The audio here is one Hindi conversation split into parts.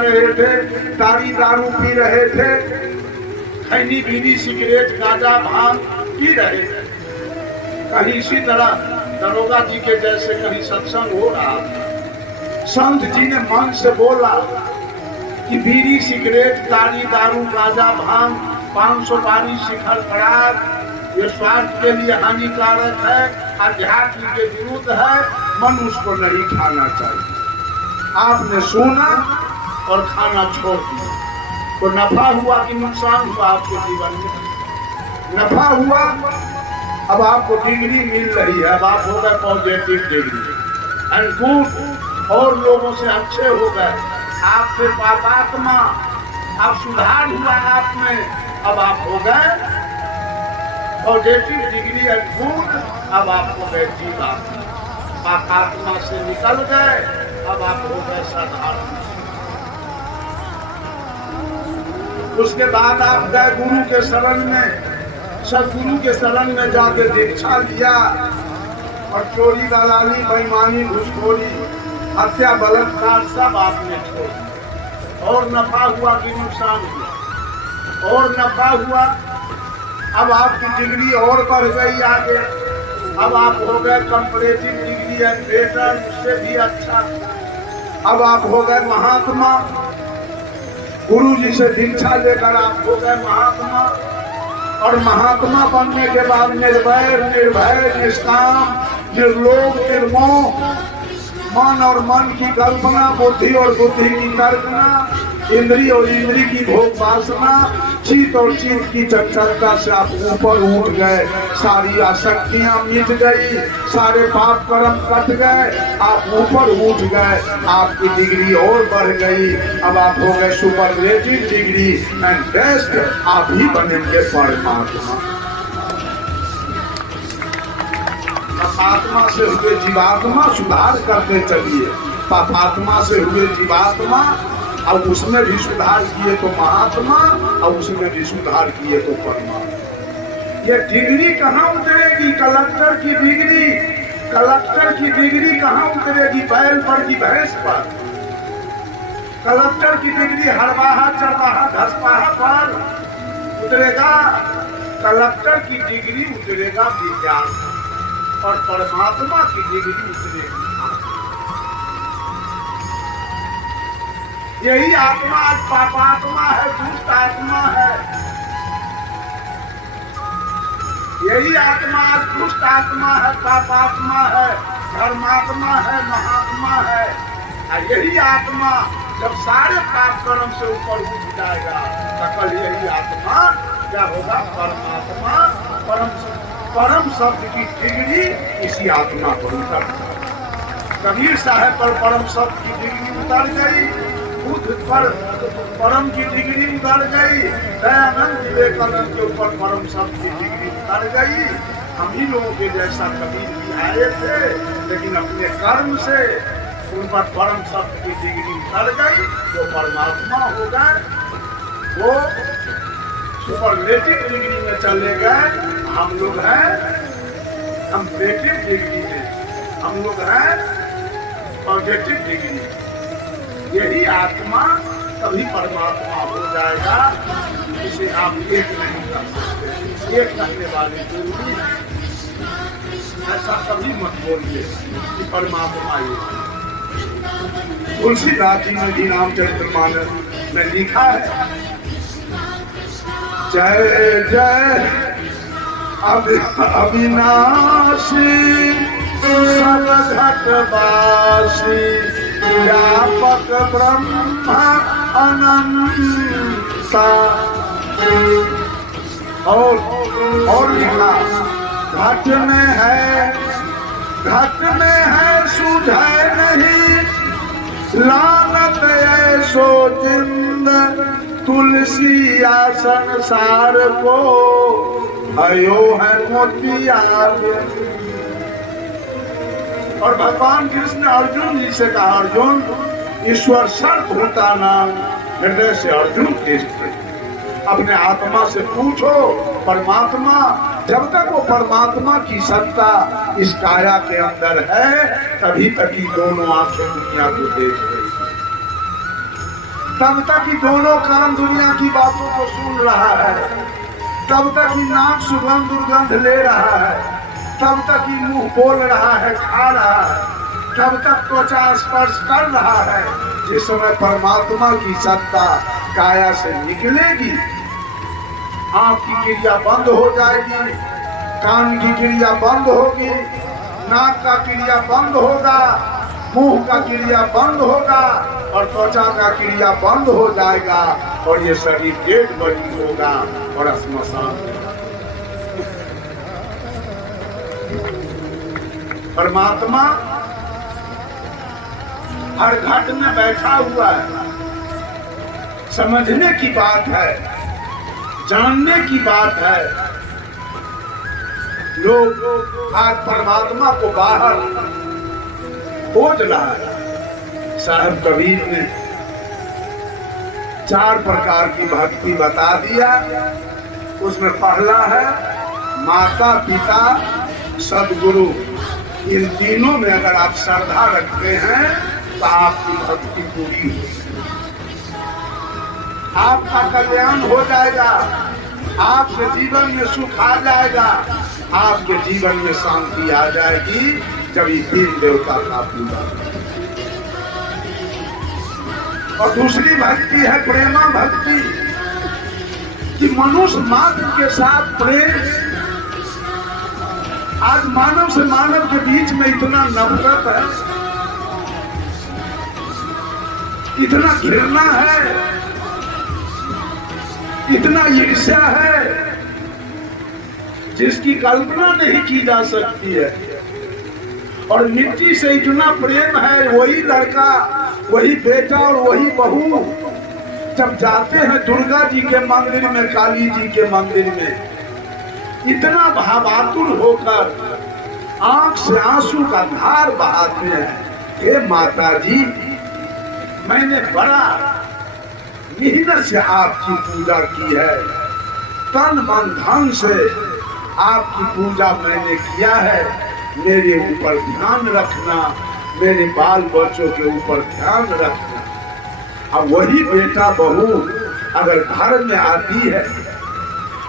रहे थे, ताड़ी दारू पी रहे थे, खैनी बीड़ी सिगरेट गांजा भांग पी रहे थे। कहीं इसी तरह दरोगा जी के जैसे कहीं सत्संग हो रहा था, संत जी ने मन से बोला कि बीड़ी सिगरेट ताड़ी दारू गांजा भांग 500 बारी शिखर पराग ये स्वास्थ्य के लिए हानिकारक है, अध्यात्म के विरुद्ध है, मनुष्य को नहीं खाना चाहिए। आपने सुना और खाना छोड़ दिया, तो नफा हुआ कि नुकसान हुआ आपके जीवन में? नफा हुआ। अब आपको डिग्री मिल रही है, अब आप हो गए पॉजिटिव डिग्री एंड गुड, और लोगों से अच्छे हो गए, आप फिर पापात्मा, अब सुधार हुआ आप में, अब आप हो गए पॉजिटिव डिग्री एंड गुड, अब आप हो गए जीवात्मा, पापात्मा से निकल गए, अब आप हो गए साधारण। उसके बाद आप गए गुरु के शरण में, सदगुरु के शरण में जाके दीक्षा लिया और चोरी दलाली बेईमानी घुसखोरी हत्या बलात्कार सब आपने छोड़ा। और नफा हुआ कि नुकसान हुआ? और नफा हुआ। अब आपकी डिग्री और बढ़ गई आगे, अब आप हो गए कंपैरेटिव डिग्री एंड बेटर, उससे भी अच्छा। अब आप हो गए महात्मा, गुरु जी से दीक्षा लेकर आप हो गए महात्मा, और महात्मा बनने के बाद निर्वैर निर्भय निष्काम निर्लोभ निर्मोह, मन और मन की कल्पना, बुद्धि और बुद्धि की कल्पना, इंद्री और इंद्री की भोग वासना, चित और चित की चंचलता से आप ऊपर उठ गए, सारी आसक्तियां मिट गई, सारे पाप कर्म कट गए, आप ऊपर उठ गए, आपकी डिग्री और बढ़ गई। अब आप हो गए सुपरलेटिव डिग्री एंड बेस्ट, आप ही बनेंगे परमात्मा। पापात्मा से हुए जीवात्मा सुधार करते चलिए, पापात्मा से हुए जीवात्मा और उसमें भी सुधार किए तो महात्मा, और उसमें भी सुधार किए तो परमात्मा। ये डिग्री कहाँ उतरेगी? कलेक्टर की डिग्री, कलेक्टर की डिग्री कहाँ उतरेगी? बैल पर की भैंस पर? कलेक्टर की डिग्री हरवाहा चरवाहा घसपाहा पर उतरेगा, कलेक्टर की डिग्री उतरेगा विज्ञान, और परमात्मा की डिग्री उतरेगी। यही आत्मा आज पापात्मा है, दुष्ट आत्मा है, यही आत्मा आज दुष्ट आत्मा है, पापात्मा है, धर्मात्मा है, महात्मा है। और यही आत्मा जब सारे पाप कर्म से ऊपर उठ जाएगा तो कल यही आत्मा क्या होगा? परमात्मा। परम शब्द की डिग्री इसी आत्मा पर उतर गई। कबीर साहब पर परम शब्द की डिग्री उतर गई, बुद्ध पर परम की डिग्री उतर गई, दयानंद विवेकानंद के ऊपर परम शब्द की डिग्री उतर गई। हम ही लोगों के जैसा कबीर भी आए थे, लेकिन अपने कर्म से उन पर परम शब्द की डिग्री उतर गई, जो परमात्मा हो गए, वो सुपरलेटिव डिग्री में चले गए। हम लोग हैं कंपैरेटिव डिग्री में, हम लोग हैं पॉजिटिव डिग्री। यही आत्मा तभी परमात्मा हो जाएगा, जिसे आप एक नहीं कर सकते। एक करने वाले जरूरी है, ऐसा कभी मत बोलिए कि परमात्मा ये। तुलसीदास जी ने भी रामचरितमानस में लिखा है, जय जय अविनाशी सर्वघटवासी व्यापक ब्रह्म अनंता। और लिखा, घट में है सुझाए नहीं, लानत ऐसो जिंद तुलसी या संसार को, भयो है मोतियार। और भगवान कृष्ण अर्जुन जी से कहा, अर्जुन ईश्वर सर्वभूता नाम हृदय से अर्जुन तीर्थ। अपने आत्मा से पूछो, परमात्मा, जब तक वो परमात्मा की सत्ता इस काया के अंदर है, तभी तक ही दोनों आंखें दुनिया को देख रही। तब तक कि दोनों कान दुनिया की बातों को सुन रहा है, तब तक कि नाक सुगंध दुर्गंध ले रहा है, तब तक कि मुंह बोल रहा है, खा रहा है, तब तक त्वचा स्पर्श कर रहा है। जिस समय परमात्मा की सत्ता काया से निकलेगी, आंख की क्रिया बंद हो जाएगी, कान की क्रिया बंद होगी, नाक का क्रिया बंद होगा, मुंह का क्रिया बंद होगा और त्वचा का क्रिया बंद हो जाएगा और ये शरीर डेड बॉडी होगा और श्मशान होगा। परमात्मा हर घट में बैठा हुआ है। समझने की बात है, जानने की बात है। लोग आज परमात्मा को बाहर खोज रहा है। साहब कबीर ने 4 प्रकार की भक्ति बता दिया। उसमें पहला है माता पिता सदगुरु। इन तीनों में अगर आप श्रद्धा रखते हैं तो आपकी भक्ति पूरी होगी, आपका कल्याण हो जाएगा, आपके जीवन में सुख आ जाएगा, आपके जीवन में शांति आ जाएगी जब ये 3 देवता का पूजा। और दूसरी भक्ति है प्रेमा भक्ति, कि मनुष्य मात्र के साथ प्रेम। आज मानव से मानव के बीच में इतना नफरत है, इतना घृणा है, इतना ईर्ष्या है जिसकी कल्पना नहीं की जा सकती है। और मिट्टी से इतना प्रेम है, वही लड़का, वही बेटा और वही बहू जब जाते हैं दुर्गा जी के मंदिर में, काली जी के मंदिर में, इतना भावातुर होकर आंख से आंसू का धार बहाते हैं। हे माता जी, मैंने बड़ा मेहनत से आपकी पूजा की है, तन मन धन से आपकी पूजा मैंने किया है। मेरे ऊपर ध्यान रखना, मेरे बाल बच्चों के ऊपर ध्यान रखना। अब वही बेटा बहू अगर घर में आती है,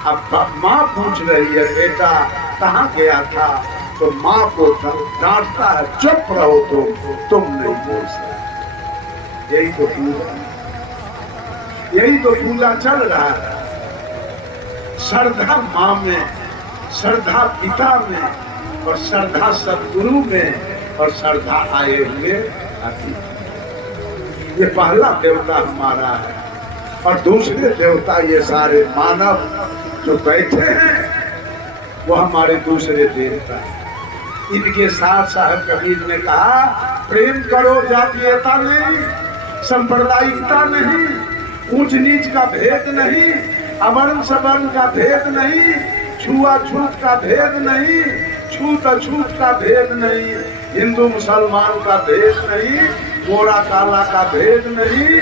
अब माँ पूछ रही है बेटा कहाँ गया था, तो माँ को डांटता है चुप रहो तुम नहीं बोल सकते। यही तो पूजा, यही तो पूजा चल रहा है। श्रद्धा माँ में, श्रद्धा पिता में और श्रद्धा सदगुरु में और श्रद्धा आए हुए अति। ये पहला देवता हमारा है। और दूसरे देवता ये सारे मानव जो बैठे हैं वो हमारे दूसरे देवता हैं। इनके साथ साहब कबीर ने कहा प्रेम करो, जातीयता नहीं, सांप्रदायिकता नहीं, ऊंच नीच का भेद नहीं, अवर्ण सवर्ण का भेद नहीं, छुआछूत का भेद नहीं, छूत अछूत का भेद नहीं, हिंदू मुसलमान का भेद नहीं, गोरा काला का भेद नहीं,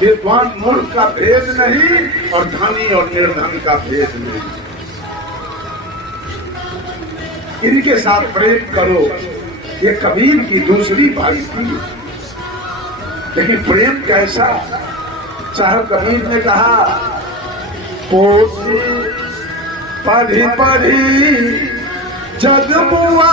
विद्वान मूर्ख का भेद नहीं और धनी और निर्धन का भेद नहीं। इनके साथ प्रेम करो, ये कबीर की दूसरी भक्ति। लेकिन प्रेम कैसा? साहब कबीर ने कहा पोथी पढ़ी पढ़ी जग बुआ